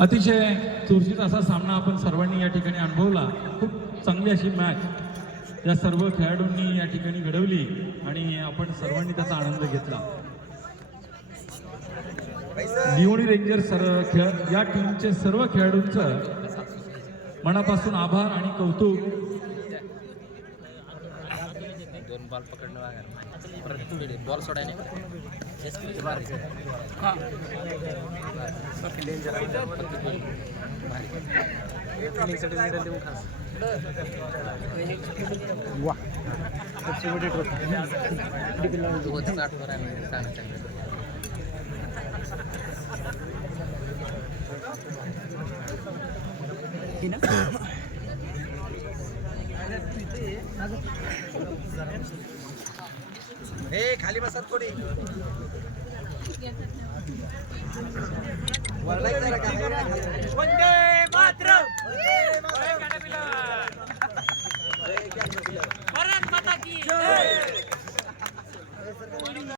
अतिशय चुरशीचा असा सामना आपण सर्वांनी या ठिकाणी अनुभवला. खूप चांगली अशी मॅच या सर्व खेळाडूंनी या ठिकाणी घडवली आणि आपण सर्वांनी त्याचा आनंद घेतला. निवडी रेंजर या टीमचे सर्व खेळाडूंचं मनापासून आभार आणि कौतुक. दोन बॉल पकडणं बॉल सोडायने हे खाली बसत कोणी वरडायचं